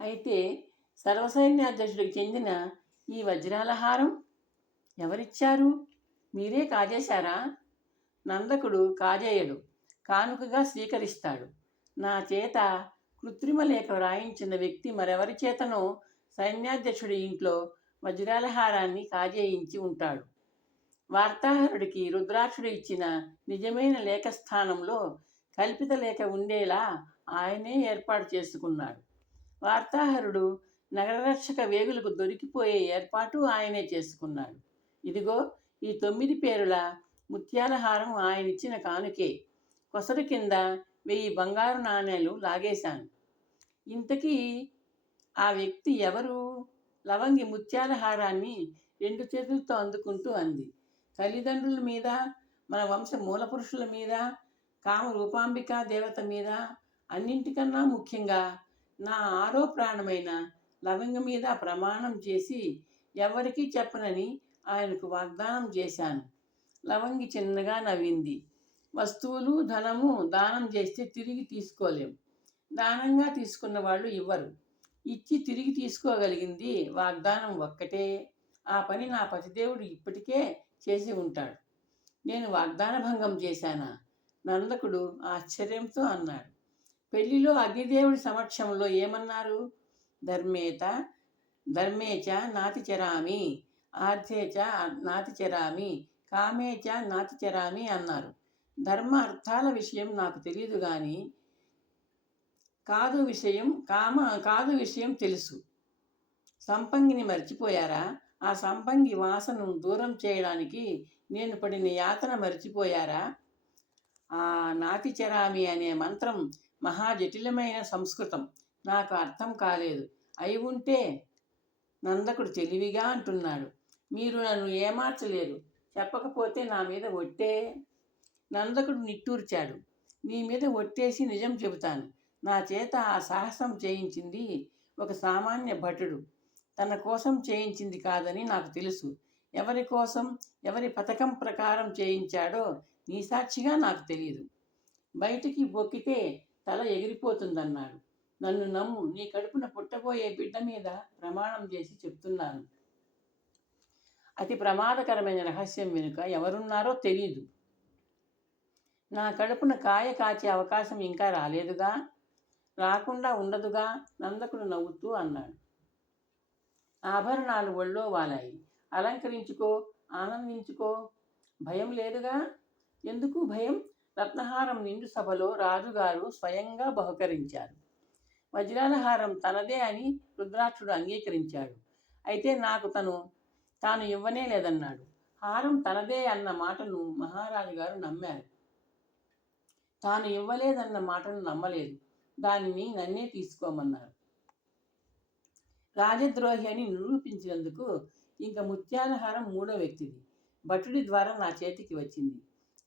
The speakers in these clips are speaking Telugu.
అయితే సర్వసైన్యాధ్యక్షుడికి చెందిన ఈ వజ్రాల హారం ఎవరిచ్చారు? మీరే కాజేశారా? నందకుడు కాజేయడు, కానుకగా స్వీకరిస్తాడు. నా చేత కృత్రిమ లేఖ వ్రాయించిన వ్యక్తి మరెవరి చేతనో సైన్యాధ్యక్షుడి ఇంట్లో వజ్రాల హారాన్ని కాజేయించి ఉంటాడు. వార్తాహరుడికి రుద్రాక్షుడు ఇచ్చిన నిజమైన లేఖ స్థానంలో కల్పిత లేఖ ఉండేలా ఆయనే ఏర్పాటు చేసుకున్నాడు. వార్తాహరుడు నగరరక్షక వేగులకు దొరికిపోయే ఏర్పాటు ఆయనే చేసుకున్నాడు. ఇదిగో ఈ 9 పేరుల ముత్యాల హారం ఆయనిచ్చిన కానుకే. కొసరు కింద 1000 బంగారు నాణేలు లాగేశాను. ఇంతకీ ఆ వ్యక్తి ఎవరు? లవంగి ముత్యాల హారాన్ని 2 చేతులతో అందుకుంటూ అంది. తల్లిదండ్రుల మీద, మన వంశ మూలపురుషుల మీద, కామరూపాంబికా దేవత మీద, అన్నింటికన్నా ముఖ్యంగా నా ఆరో ప్రాణమైన లవంగి మీద ప్రమాణం చేసి ఎవరికీ చెప్పనని ఆయనకు వాగ్దానం చేశాను. లవంగి చిన్నగా నవ్వింది. వస్తువులు, ధనము దానం చేస్తే తిరిగి తీసుకోలేం. దానంగా తీసుకున్న వాళ్ళు ఇవ్వరు. ఇచ్చి తిరిగి తీసుకోగలిగింది వాగ్దానం ఒక్కటే. ఆ పని నా పతిదేవుడు ఇప్పటికే చేసి ఉంటాడు. నేను వాగ్దాన భంగం చేశానా? నందకుడు ఆశ్చర్యంతో అన్నాడు. పెళ్లిలో అగ్నిదేవుడి సమక్షంలో ఏమన్నారు? ధర్మేచ నాతి చరామి, ఆర్థేచ నాతి చరామి, కామేచ నాతి చరామి అన్నారు. ధర్మ అర్థాల విషయం నాకు తెలియదు కానీ కాదు విషయం తెలుసు. సంపంగిని మర్చిపోయారా? ఆ సంపంగి వాసనను దూరం చేయడానికి నేను పడిన యాతన మర్చిపోయారా? ఆ నాతి చరామి అనే మంత్రం మహాజటిలమైన సంస్కృతం, నాకు అర్థం కాలేదు. అయి ఉంటే? నందకుడు తెలివిగా అంటున్నాడు. మీరు నన్ను ఏమార్చలేరు. చెప్పకపోతే నా మీద ఒట్టే. నందకుడు నిట్టూర్చాడు. నీ మీద ఒట్టేసి నిజం చెబుతాను. నా చేత ఆ సాహసం చేయించింది ఒక సామాన్య భటుడు. తన కోసం చేయించింది కాదని నాకు తెలుసు. ఎవరి కోసం, ఎవరి పథకం ప్రకారం చేయించాడో నీ సాక్షిగా నాకు తెలియదు. బయటికి బొక్కితే తల ఎగిరిపోతుందన్నాడు. నన్ను నమ్ము. నీ కడుపున పుట్టబోయే బిడ్డ మీద ప్రమాణం చేసి చెప్తున్నాను. అతి ప్రమాదకరమైన రహస్యం వెనుక ఎవరున్నారో తెలీదు. నా కడుపున కాయ కాచే అవకాశం ఇంకా రాలేదుగా, రాకుండా ఉండదుగా. నందకుడు నవ్వుతూ అన్నాడు. ఆభరణాలు ఒళ్ళో వాలాయి. అలంకరించుకో, ఆనందించుకో. భయం లేదుగా. ఎందుకు భయం? రత్నహారం నిండు సభలో రాజుగారు స్వయంగా బహుకరించారు. వజ్రాల హారం తనదే అని రుద్రాక్షుడు అంగీకరించాడు. అయితే నాకు తాను ఇవ్వనే లేదన్నాడు. హారం తనదే అన్న మాటను మహారాజు గారు నమ్మారు. తాను ఇవ్వలేదన్న మాటను నమ్మలేదు. దానిని నన్నే తీసుకోమన్నారు. రాజద్రోహి అని నిరూపించినందుకు ఇంక ముత్యాల హారం 3వ వ్యక్తిది. భటుడి ద్వారా నా చేతికి వచ్చింది.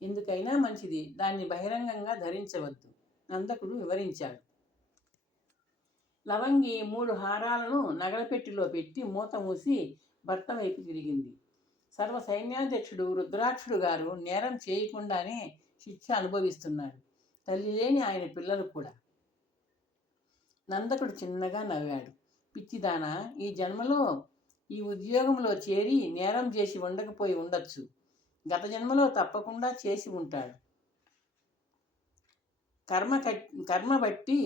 ఎందుకైనా మంచిది, దాన్ని బహిరంగంగా ధరించవద్దు, నందకుడు వివరించాడు. లవంగి 3 హారాలను నగలపెట్టిలో పెట్టి మూత మూసి భర్త వైపు తిరిగింది. సర్వ సైన్యాధ్యక్షుడు రుద్రాక్షుడు గారు నేరం చేయకుండానే శిక్ష అనుభవిస్తున్నాడు. తల్లి లేని ఆయన పిల్లలు కూడా. నందకుడు చిన్నగా నవ్వాడు. పిచ్చిదానా, ఈ జన్మలో ఈ ఉద్యోగంలో చేరి నేరం చేసి ఉండకపోయి ఉండొచ్చు. గత జన్మలో తప్పకుండా చేసి ఉంటాడు. కర్మ బట్టి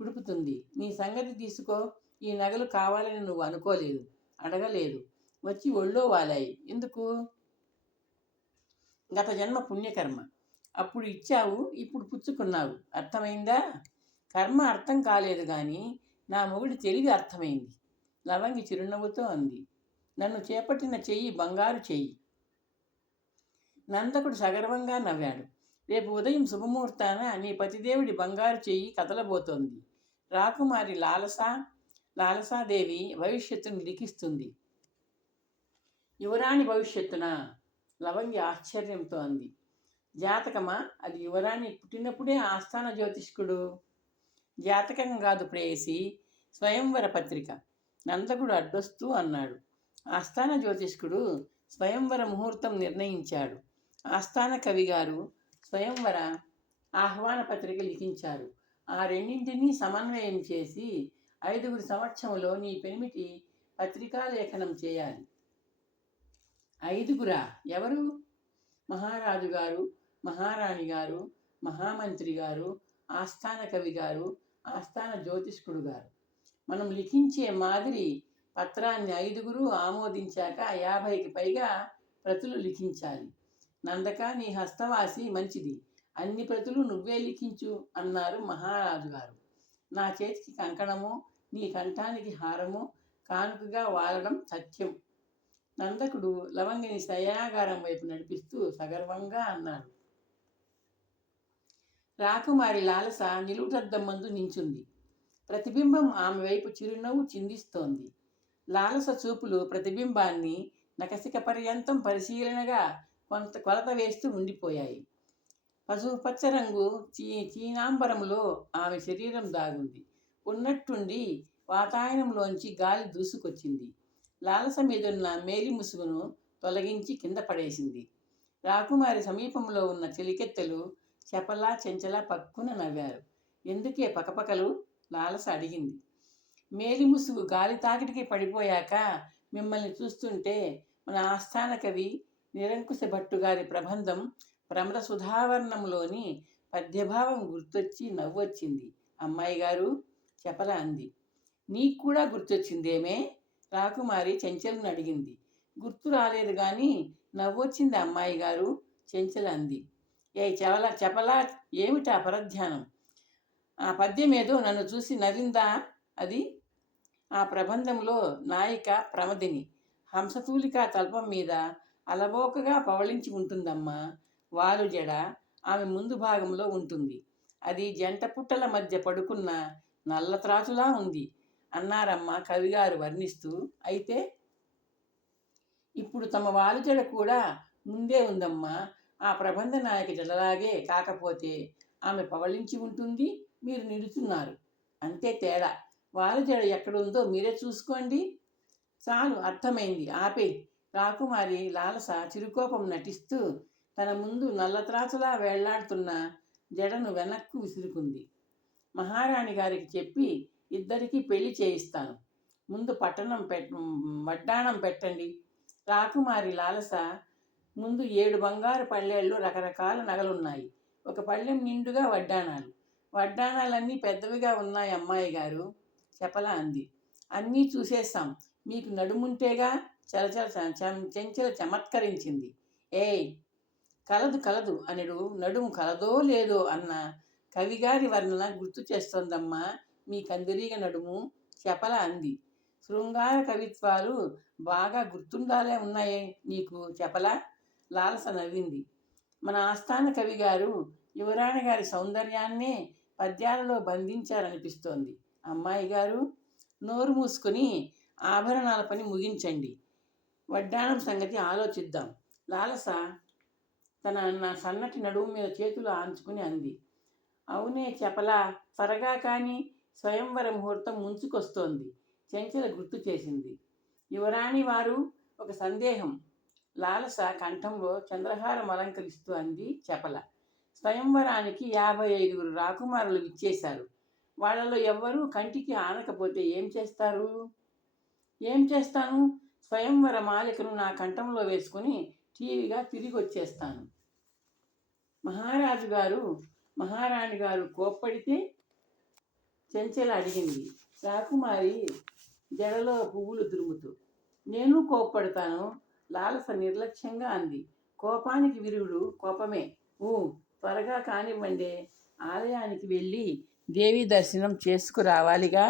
కుడుపుతుంది. నీ సంగతి తీసుకో. ఈ నగలు కావాలని నువ్వు అనుకోలేదు, అడగలేదు. వచ్చి ఒళ్ళో వాలాయి. ఎందుకు? గత జన్మ పుణ్యకర్మ. అప్పుడు ఇచ్చావు, ఇప్పుడు పుచ్చుకున్నావు. అర్థమైందా? కర్మ అర్థం కాలేదు కానీ నా మొగుడి తెలివి అర్థమైంది. లవంగి చిరునవ్వుతో అంది. నన్ను చేపట్టిన చెయ్యి బంగారు చెయ్యి. నందకుడు సగర్వంగా నవ్వాడు. రేపు ఉదయం శుభముహూర్తాన నీ పతిదేవుడి బంగారు చెయ్యి కదలబోతోంది. రాకుమారి లాలసాదేవి భవిష్యత్తును లిఖిస్తుంది. యువరాణి భవిష్యత్తునా? లవంగి ఆశ్చర్యంతో అంది. జాతకమా? అది యువరాణి పుట్టినప్పుడే ఆస్థాన జ్యోతిష్కుడు. జాతకం కాదు ప్రేయసి, స్వయంవర పత్రిక. నందకుడు అడ్డొస్తూ అన్నాడు. ఆస్థాన జ్యోతిష్కుడు స్వయంవర ముహూర్తం నిర్ణయించాడు. ఆస్థాన కవిగారు స్వయంవర ఆహ్వాన పత్రిక లిఖించారు. ఆ రెండింటినీ సమన్వయం చేసి 5గురి సమక్షంలో నీ పెనిమిటి పత్రికాలేఖనం చేయాలి. 5గురా? ఎవరు? మహారాజు గారు, మహారాణి గారు, మహామంత్రి గారు, ఆస్థాన కవి గారు, ఆస్థాన జ్యోతిష్కుడు గారు. మనం లిఖించే మాదిరి పత్రాన్ని 5గురు ఆమోదించాక 50కి పైగా ప్రతులు లిఖించాలి. నందక, నీ హస్తవాసి మంచిది, అన్ని ప్రతులు నువ్వే లిఖించు అన్నారు మహారాజు గారు. నా చేతికి కంకణము, నీ కంఠానికి హారము కానుకగా వాలడం సత్యం. నందకుడు లవంగిని శయనాగారం వైపు నడిపిస్తూ సగర్వంగా అన్నాడు. రాకుమారి లాలస నిలువుటద్దం ముందు నించుంది. ప్రతిబింబం ఆమె వైపు చిరునవ్వు చిందిస్తోంది. లాలస చూపులు ప్రతిబింబాన్ని నకసిక పర్యంతం పరిశీలనగా కొలత వేస్తూ ఉండిపోయాయి. పసుపుపచ్చ రంగు చీనాంబరంలో ఆమె శరీరం దాగుంది. ఉన్నట్టుండి వాతాయనంలోంచి గాలి దూసుకొచ్చింది. లాలస మీదున్న మేలి ముసుగును తొలగించి కింద పడేసింది. రాకుమారి సమీపంలో ఉన్న చెలికెత్తెలు చెపల చెంచల పక్కున నవ్వారు. ఎందుకే పకపకలు? లాలస అడిగింది. మేలి ముసుగు గాలి తాకిటికి పడిపోయాక మిమ్మల్ని చూస్తుంటే మన ఆస్థాన కవి నిరంకుశ భట్టు గారి ప్రబంధం ప్రమద సుధావర్ణంలోని పద్యభావం గుర్తొచ్చి నవ్వొచ్చింది. అమ్మాయి గారు, చెపల అంది. నీకు కూడా గుర్తొచ్చిందేమే? రాకుమారి చెంచలను అడిగింది. గుర్తు రాలేదు కానీ నవ్వొచ్చింది అమ్మాయి గారు, చెంచల అంది. ఏ చెపల, ఏమిటా పరధ్యానం? ఆ పద్యమేదో నన్ను చూసి నవ్విందా? అది ఆ ప్రబంధంలో నాయిక ప్రమదిని హంసతూలికా తల్పం మీద అలవోకగా పవళించి ఉంటుందమ్మా. వాలు జడ ఆమె ముందు భాగంలో ఉంటుంది. అది జంట పుట్టల మధ్య పడుకున్న నల్లత్రాచులా ఉంది అన్నారమ్మా కవిగారు వర్ణిస్తూ. అయితే ఇప్పుడు తమ వాలుజడ కూడా ముందే ఉందమ్మా. ఆ ప్రబంధ నాయక జడలాగే, కాకపోతే ఆమె పవళించి ఉంటుంది, మీరు నిలుచున్నారు, అంతే తేడా. వాలుజడ ఎక్కడుందో మీరే చూసుకోండి. చాలు, అర్థమైంది, ఆపే. రాకుమారి లాలస చిరుకోపం నటిస్తూ తన ముందు నల్లత్రాచులా వేళ్లాడుతున్న జడను వెనక్కు విసురుకుంది. మహారాణి గారికి చెప్పి ఇద్దరికీ పెళ్లి చేయిస్తాను. ముందు వడ్డాణం పెట్టండి. రాకుమారి లాలస ముందు 7 బంగారు పళ్ళేళ్ళు రకరకాల నగలున్నాయి. ఒక పళ్ళెం నిండుగా వడ్డాణాలు. వడ్డాణాలన్నీ పెద్దవిగా ఉన్నాయి అమ్మాయి గారు, చెపల అంది. అన్నీ చూసేస్తాం, మీకు నడుముంటేగా. చెంచల చమత్కరించింది. ఏయ్, కలదు అనడు. నడుము కలదో లేదో అన్న కవిగారి వర్ణన గుర్తు చేస్తోందమ్మా మీ కందిరీగ నడుము, చెపల అంది. శృంగార కవిత్వాలు బాగా గుర్తుండాలే ఉన్నాయే నీకు, చెపల. లాలస నవ్వింది. మన ఆస్థాన కవిగారు యువరాణి గారి సౌందర్యాన్నే పద్యాలలో బంధించారనిపిస్తోంది. అమ్మాయి గారు, నోరు మూసుకొని ఆభరణాల పని ముగించండి, వడ్డాణం సంగతి ఆలోచిద్దాం. లాలస తన సన్నటి నడుము మీద చేతులు ఆంచుకుని అంది. అవునే చెపల, త్వరగా కానీ, స్వయంవర ముహూర్తం ముంచుకొస్తోంది, చెంచల గుర్తు చేసింది. యువరాణి వారు, ఒక సందేహం. లాలస కంఠంలో చంద్రహారం అలంకరిస్తూ అంది చెపల. స్వయంవరానికి 55 రాకుమారులు విచ్చేశారు. వాళ్ళలో ఎవ్వరూ కంటికి ఆనకపోతే ఏం చేస్తారు? ఏం చేస్తాను? స్వయంవర మాలికను నా కంఠంలో వేసుకుని టీవీగా తిరిగి వచ్చేస్తాను. మహారాజు గారు, మహారాణి గారు కోప్పడితే? చెంచల అడిగింది రాకుమారి జడలో పువ్వులు దురుముతూ. నేను కోప్పడతాను, లాలస నిర్లక్ష్యంగా అంది. కోపానికి విరుగుడు కోపమే. త్వరగా కానివ్వండి, ఆలయానికి వెళ్ళి దేవీ దర్శనం చేసుకురావాలిగా.